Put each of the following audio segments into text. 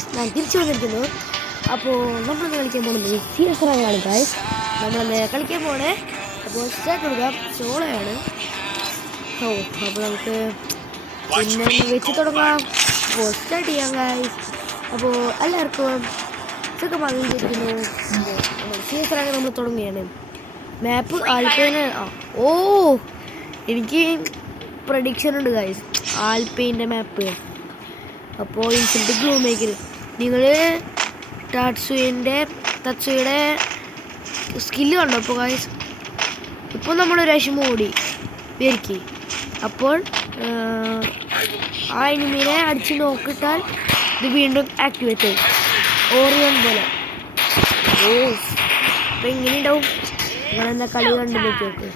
Guys, ഞാൻ തിരിച്ചു വന്നിരിക്കുന്നു. അപ്പോൾ നമ്മളിന്ന് കളിക്കാൻ പോകുന്നത് CS റാങ്കാണ് ഗായ്സ്. നമ്മളിന്ന് കളിക്കാൻ പോണേ. അപ്പോൾ സ്റ്റാർട്ട് കൊടുക്കാം. സോളോയാണ്. അപ്പോൾ നമുക്ക് പിന്നെ വെച്ച് തുടങ്ങാം. അപ്പോൾ സ്റ്റാർട്ട് ചെയ്യാം ഗായ്സ്. അപ്പോൾ എല്ലാവർക്കും സുഖമായി വിചാരിക്കുന്നു. CS റാങ്ക് നമ്മൾ തുടങ്ങുകയാണ്. മാപ്പ് ആൽപ്പൈന് എനിക്ക് പ്രഡിക്ഷൻ ഉണ്ട് ഗായ്സ്, ആൽപ്പൈൻ്റെ മാപ്പ്. അപ്പോൾ ഇൻസിൽറ്റ് ഗ്ലൂ മേക്കർ, നിങ്ങൾ തത്സുയുടെ സ്കില്ല് കണ്ടോ? അപ്പോൾ ഗായ്സ് ഇപ്പോൾ നമ്മളൊരു ആവശ്യം ഓടി വരിക്ക്. അപ്പോൾ ആ എനിമീനെ അടിച്ച് നോക്കിട്ടാൽ ഇത് വീണ്ടും ആക്ടിവേറ്റ് ആയി ഓറിയോൺ പോലെ. അപ്പോൾ എങ്ങനെയുണ്ടാവും? നിങ്ങളെന്താ കളി കണ്ടു നോക്കി.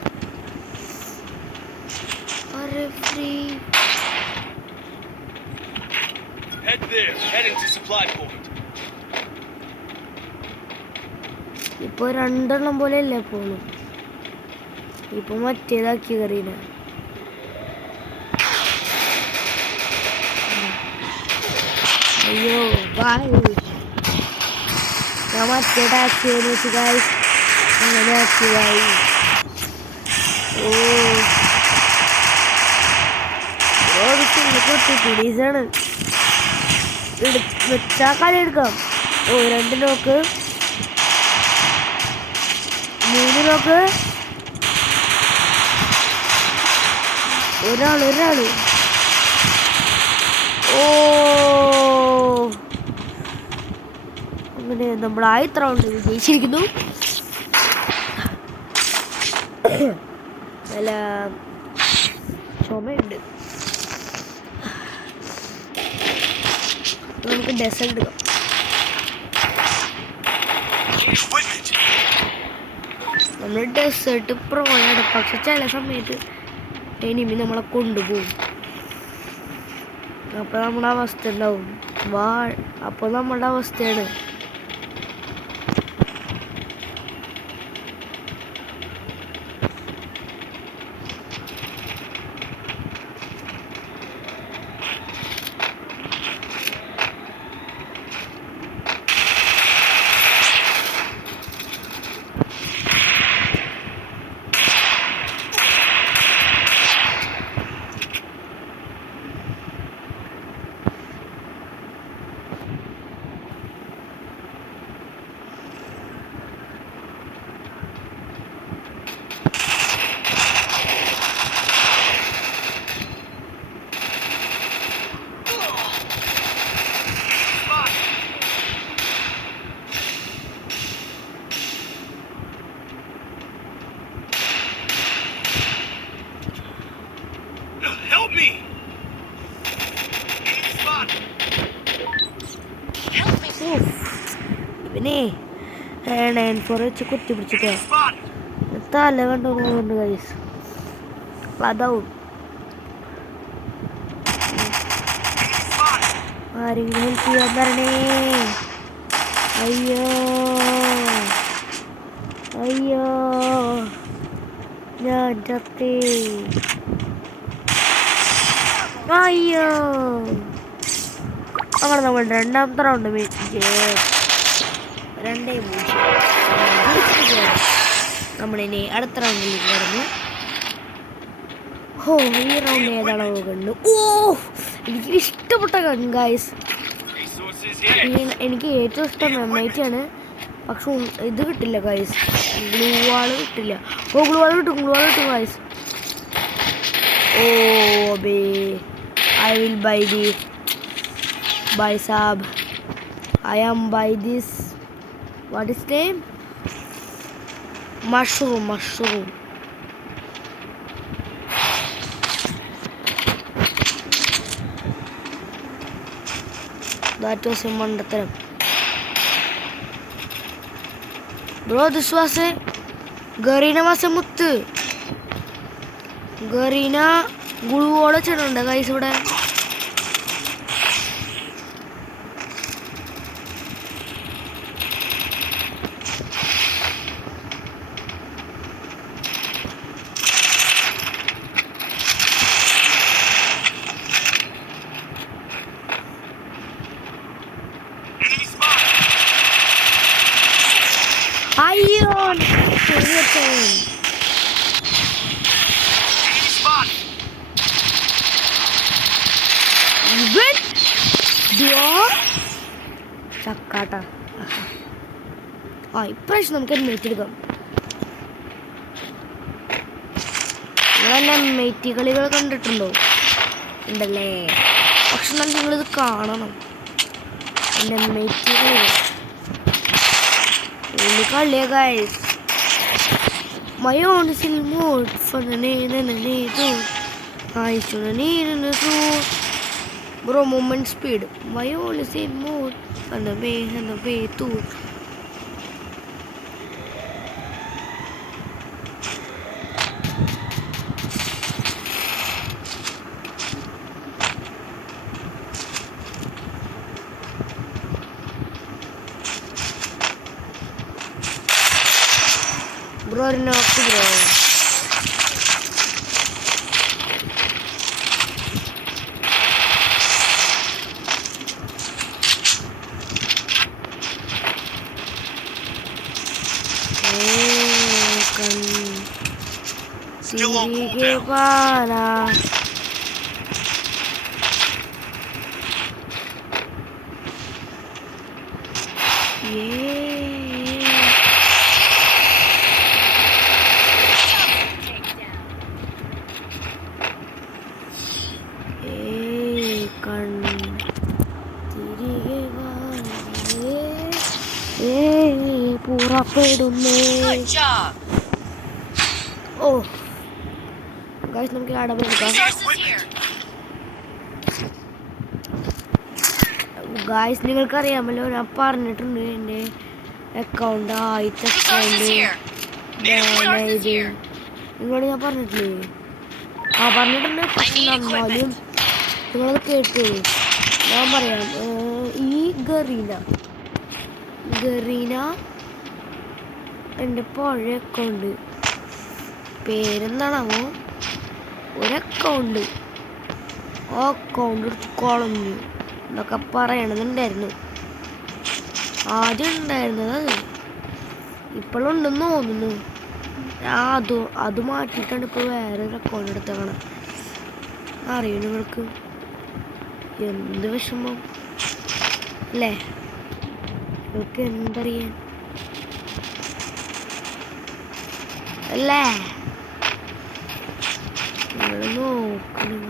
ഇപ്പൊ രണ്ടെണ്ണം പോലെ അല്ലേ പോണു. ഇപ്പൊ മറ്റേതാക്കി കറീന. അയ്യോ ഞാൻ മറ്റേ ടാക്സി വെച്ച് ഗായ്സ് അങ്ങനെ ആക്കിയതായി. പിടീസാണ് വെച്ചാ കളി എടുക്കാം. രണ്ട് നോക്ക്, 3 നോക്ക്, ഒരാള് അങ്ങനെ നമ്മൾ 1000 റൗണ്ട് വിജയിച്ചിരിക്കുന്നു. നല്ല ചുമയുണ്ട്. നമുക്ക് ഡെസേർട്ട് എടുക്കാം. നമ്മൾ ഡെസേർട്ട് പ്രോയാണ്, പക്ഷെ ചില സമയത്ത് എനിമി നമ്മളെ കൊണ്ടുപോകും. അപ്പോൾ നമ്മുടെ അവസ്ഥ ഉണ്ടാവും. അപ്പോൾ നമ്മുടെ അവസ്ഥയാണ്. പിന്നെ 9-4 വെച്ച് കുത്തി പിടിച്ചിട്ട് തല കണ്ടോന്നുണ്ട് ഗൈസ്. അതാവും ആരെങ്കിലും ഹെൽപ്പ് ചെയ്യാൻ പറഞ്ഞേ. അയ്യോ ഞാൻ ചത്തേ. അങ്ങനെ നമ്മൾ രണ്ടാമത്തെ റൗണ്ട് നമ്മളിനി അടുത്ത റൗണ്ടിലേക്ക് കടന്നു. ഈ റൗണ്ട് ഏതാണോ കണ്ടു. എനിക്ക് ഇഷ്ടപ്പെട്ട ഗൺ ഗൈസ്. എനിക്ക് ഏറ്റവും ഇഷ്ടം M80 ആണ്. പക്ഷെ ഇത് കിട്ടില്ല ഗൈസ്, ഗ്ലൂ വാള് കിട്ടില്ല. ഗ്ലൂ വാള് കിട്ടും guys. I will buy sab. I am buy this. What is name? Mushroom. That was a mandatharam. Bro, this was a Garina Masamuttu. Garina Gulu channel guys. ചക്കാട്ട. ഇപ്രാവശ്യം നമുക്ക് made എടുക്കാം. നിങ്ങളെന്നെ made കളികൾ കണ്ടിട്ടുണ്ടോ? ഉണ്ടല്ലേ. പക്ഷെ എന്നാൽ നിങ്ങളിത് കാണണം. എൻ്റെ മെയ്റ്റ് കളികൾ കളിയാ guys. My own is in mood for the need and the need to. I should need in the suit. Bro, moment speed. My own is in mood for the way to. Bro, knock bro. Still on cooldown. Good job. Oh, guys, നമുക്ക് അടവെടുക്കാം. Guys, നിങ്ങൾക്കറിയാമല്ലോ, ഞാൻ പറഞ്ഞിട്ടുണ്ട് എൻ്റെ account ആദ്യത്തെ account നിങ്ങളോട് ഞാൻ പറഞ്ഞിട്ടില്ലേ? പറഞ്ഞിട്ടുണ്ട്. പക്ഷെ എന്നാലും നിങ്ങളത് കേട്ടോളൂ. ഞാൻ പറയാം. ഈ ഗറീന എൻ്റെ പഴയ അക്കൗണ്ട് പേരെന്താണാവോ, ഒരക്കൗണ്ട് ആ അക്കൗണ്ട് എടുത്ത് കളഞ്ഞു എന്നൊക്കെ പറയണമെന്നുണ്ടായിരുന്നു. ആദ്യം ഉണ്ടായിരുന്നത് അത് ഇപ്പോഴുണ്ടെന്ന് തോന്നുന്നു. അത് മാറ്റിയിട്ടാണ് ഇപ്പോൾ വേറൊരു അക്കൗണ്ട് എടുത്തേക്കണം. അറിയൂ നിങ്ങൾക്ക് എന്ത് വിഷമം അല്ലേ? നിങ്ങൾക്ക് എന്തറിയാൻ അല്ലേ? നിങ്ങൾ നോക്കണം.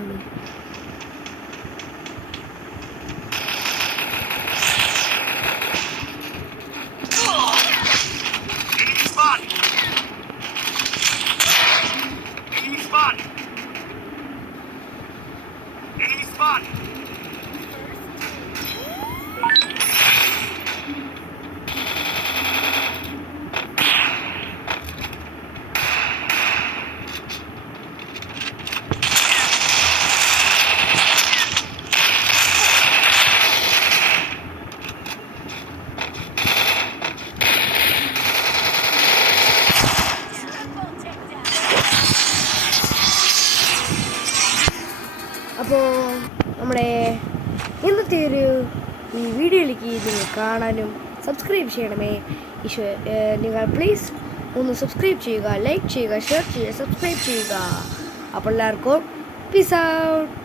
അപ്പോൾ നമ്മുടെ ഇന്നത്തെ ഒരു ഈ വീഡിയോയിലേക്ക് നിങ്ങൾ കാണാനും സബ്സ്ക്രൈബ് ചെയ്യണമേ. നിങ്ങൾ പ്ലീസ് ഒന്ന് സബ്സ്ക്രൈബ് ചെയ്യുക, ലൈക്ക് ചെയ്യുക, ഷെയർ ചെയ്യുക, സബ്സ്ക്രൈബ് ചെയ്യുക. അപ്പോൾ എല്ലാവർക്കും പീസ് ഔട്ട്.